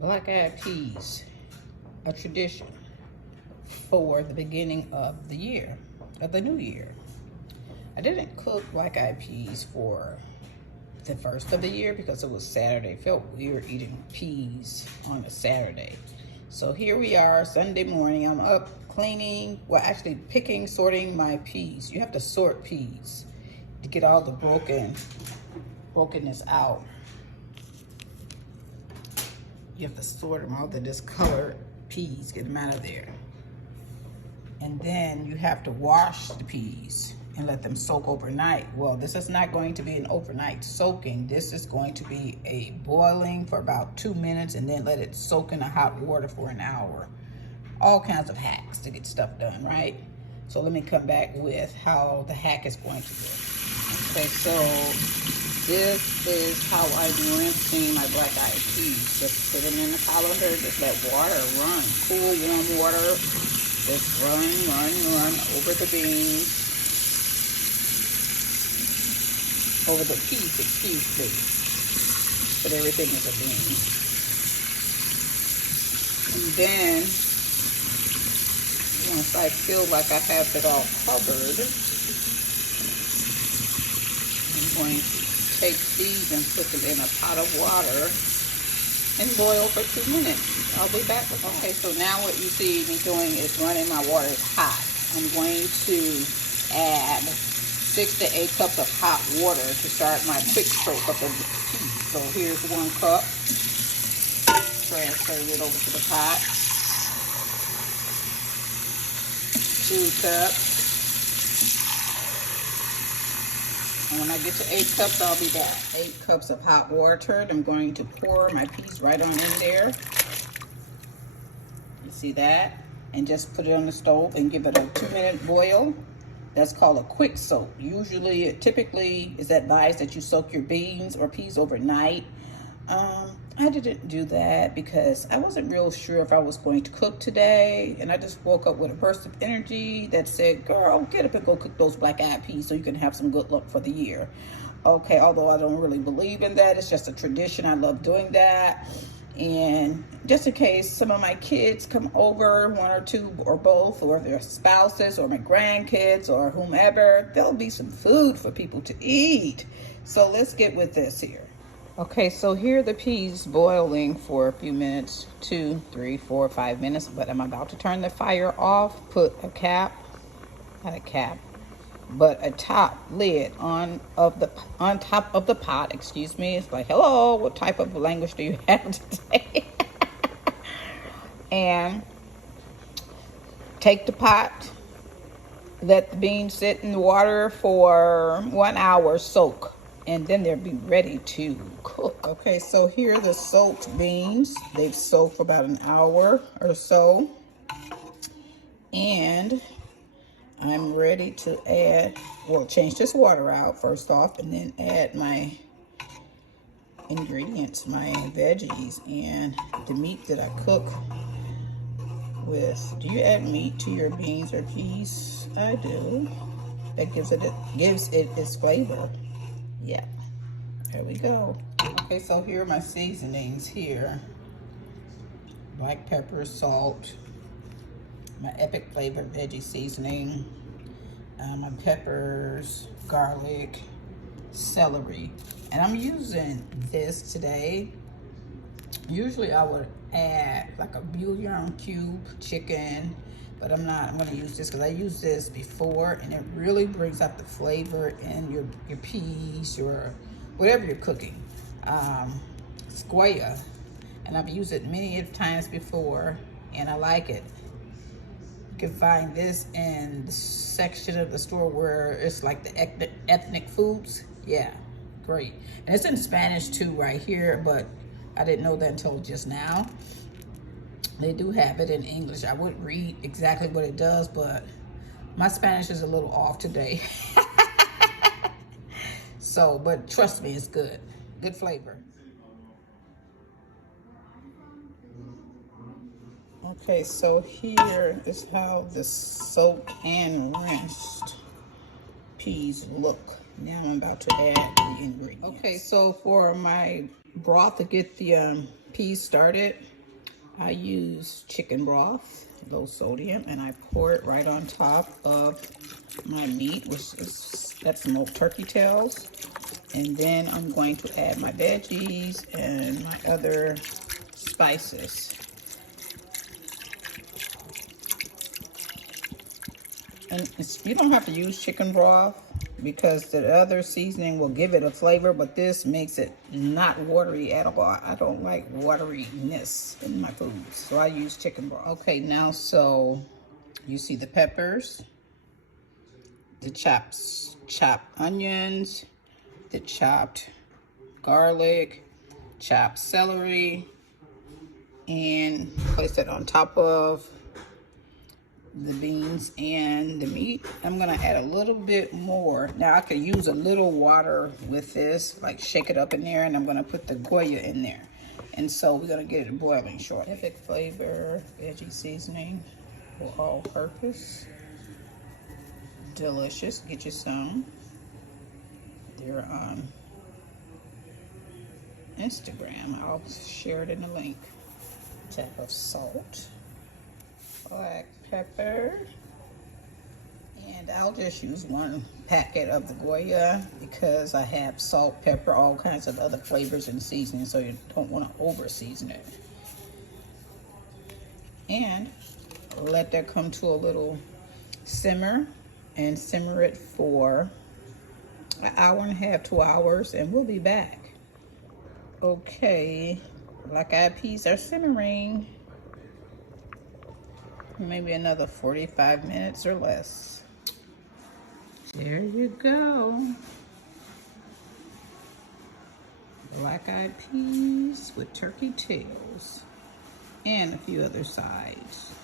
Black-eyed peas, a tradition for the beginning of the year, of the new year. I didn't cook black-eyed peas for the first of the year because it was Saturday. It felt weird eating peas on a Saturday. So here we are, Sunday morning. I'm up cleaning, well actually picking, sorting my peas. You have to sort peas to get all the brokenness out. You have to sort them out, the discolored peas, get them out of there. And then you have to wash the peas and let them soak overnight. Well, this is not going to be an overnight soaking. This is going to be a boiling for about 2 minutes and then let it soak in the hot water for an hour. All kinds of hacks to get stuff done, right? So let me come back with how the hack is going to work. Okay, so this is how I'm rinsing my black-eyed peas. Just put them in the colander, just let water run. Cool, warm water. Just run over the beans. Over the peas, excuse me. But everything is a bean. And then, once I feel like I have it all covered, I'm going to take these and put them in a pot of water and boil for 2 minutes. I'll be back with that. Okay, so now what you see me doing is running my water is hot. I'm going to add 6 to 8 cups of hot water to start my quick soak of the peas. So here's 1 cup. Transfer it over to the pot. 2 cups. And when I get to 8 cups, I'll be back. 8 cups of hot water. I'm going to pour my peas right on in there. You see that? And just put it on the stove and give it a 2-minute boil. That's called a quick soak. Usually, typically is advised that you soak your beans or peas overnight. I didn't do that because I wasn't real sure if I was going to cook today. And I just woke up with a burst of energy that said, girl, get up and go cook those black-eyed peas so you can have some good luck for the year. Okay, although I don't really believe in that. It's just a tradition. I love doing that. And just in case some of my kids come over, 1 or 2 or both, or their spouses or my grandkids or whomever, there'll be some food for people to eat. So let's get with this here. Okay, so here are the peas boiling for a few minutes, 2, 3, 4, 5 minutes, but I'm about to turn the fire off, put a cap, not a cap, but a top lid on top of the pot, excuse me. It's like, hello, what type of language do you have today? And take the pot, let the beans sit in the water for 1 hour soak, and then they'll be ready to cook. Okay, so here are the soaked beans. They've soaked for about an hour or so. And I'm ready to add, well, change this water out first off, and then add my ingredients, my veggies, and the meat that I cook with. Do you add meat to your beans or peas? I do. That gives it its flavor. Yeah, there we go. Okay, so here are my seasonings here. Black pepper, salt, my epic flavor veggie seasoning, my peppers, garlic, celery. And I'm using this today. Usually I would add like a bouillon cube chicken, but I'm not. I'm going to use this because I used this before, and it really brings out the flavor in your peas, your whatever you're cooking. It's Goya, and I've used it many times before, and I like it. You can find this in the section of the store where it's like the ethnic foods. Yeah, great. And it's in Spanish too right here, but I didn't know that until just now. They do have it in English. I wouldn't read exactly what it does, but my Spanish is a little off today. So, but trust me, it's good. Good flavor. Okay, so here is how the soaked and rinsed peas look. Now I'm about to add the ingredients. Okay, so for my broth to get the peas started, I use chicken broth, low sodium, and I pour it right on top of my meat, which is that smoked turkey tails. And then I'm going to add my veggies and my other spices. And you don't have to use chicken broth because the other seasoning will give it a flavor, but this makes it not watery at all. I don't like wateriness in my food, so I use chicken broth. Okay, now so you see the peppers, the chopped onions, the chopped garlic, chopped celery, and place it on top of the beans and the meat. I'm gonna add a little bit more. Now I could use a little water with this, like shake it up in there, and I'm gonna put the Goya in there. And so we're gonna get it boiling shortly. Epic flavor, veggie seasoning for all purpose. Delicious, get you some. They're on Instagram. I'll share it in the link. Tap of salt, black pepper, and I'll just use one packet of the Goya because I have salt, pepper, all kinds of other flavors and seasonings, so you don't want to over season it. And let that come to a little simmer, and simmer it for an hour and a half, 2 hours, and we'll be back. Okay, black-eyed peas are simmering. Maybe another 45 minutes or less. There you go. Black-eyed peas with turkey tails and a few other sides.